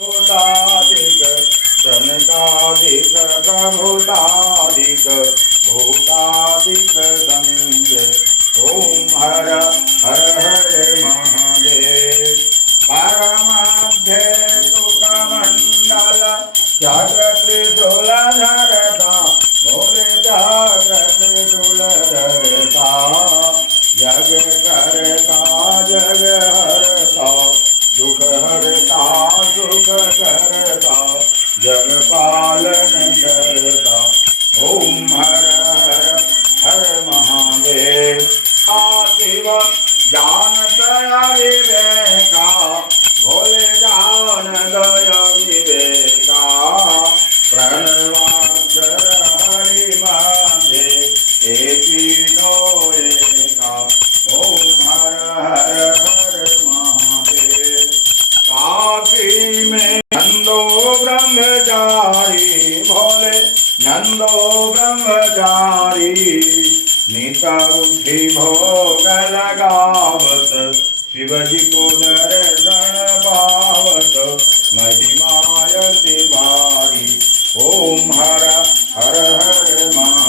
भूतादिक जनकादिक प्रभुतादिक भूतादिक संगे ओम हर हर हर महादेव परमाध्ये तुकमंडल चक्र त्रिशूल धरता भोले चक्र त्रिशूल धरता जग करता जग हरता दुख हरता सुख करता जग पालन करता ओम हर हर हर महादेव आशिव जानत विवेका भोले जानत विवेका प्रणवाक्षर हरि मांगे एकीनो एका ओम हर हर हर महादेव काशी में नंदो ब्रह्मचारी भोले नंदो ब्रह्मचारी निता बुद्धि भोग लगावत शिवजी को दर्शन पावत महिमायति भारी ओम हर हर हर महा